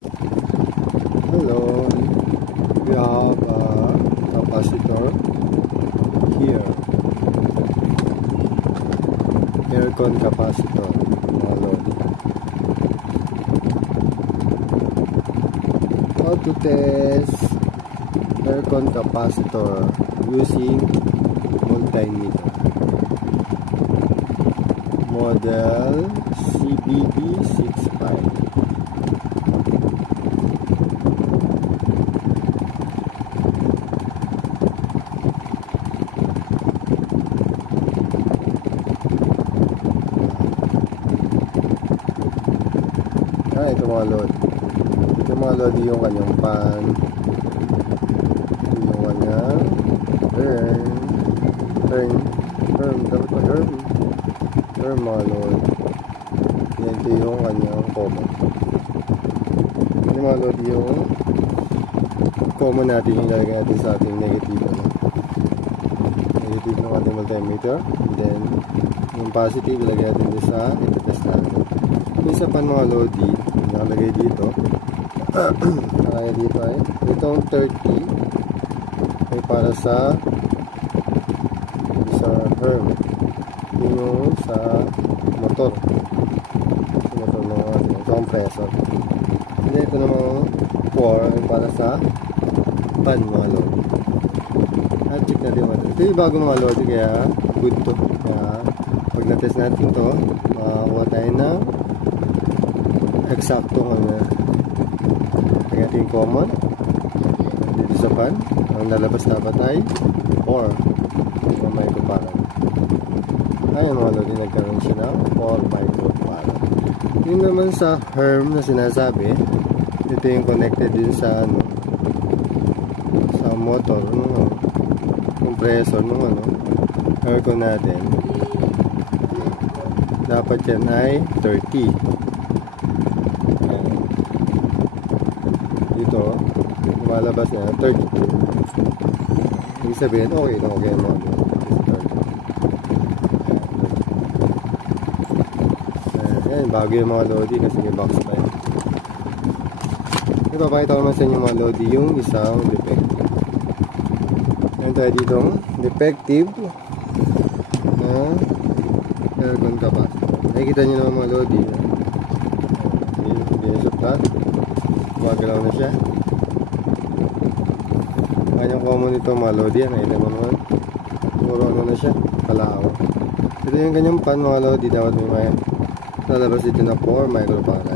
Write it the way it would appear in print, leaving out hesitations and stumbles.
Hello, we have a capacitor here, aircon capacitor, mga lodi. How to test aircon capacitor using multimeter. Model CBB65. Ito mga lodi. Ito mga lodi yung kanyang pan. Ito yung kanyang turn mga lodi. Yan, ito yung kanyang common. Ito mga lodi yung common natin yung lalagay natin sa ating negative. Negative ng ating multimeter. And then yung positive ilagay natin sa itetest natin. Yung isa pa mga lodi nakalagay dito nakalagay dito ay itong 30 ay para sa herm, yung sa motor ng compressor. And ito namang 4 ay para sa pan mga lodi. At check natin mga lodi. Ito yung bago mga lodi, kaya good to. Kaya pag na-test natin to, makakuha tayo ng eksaktong ang ating common dito sa pan. Ang lalabas dapat ay 4 na microfarad. Ayun mga lodi, nagkaroon siya ng 4 microfarad. Yun naman sa herm na sinasabi, ito yung connected din sa sa motor ng compressor ng aircon natin. Dapat yan ay 30. Dito lumalabas na 32. Ibig sabihin okay na okay mo. Ayan, bago yung mga lodi kasi may box pa yun. Ipapakita ko naman sa inyo mga lodi yung isang defective. Ayan tayo ditong defective na aircon capacitor. Nakikita nyo naman mga lodi. Hindi sa flat. Gumagalaw na siya. Kanyang common ito mga lodi. Nakita mo naman. Puro na siya. Palaaw. Ito yung kanyang pan mga lodi. Dapat may lalabas dito na 4 microfarad.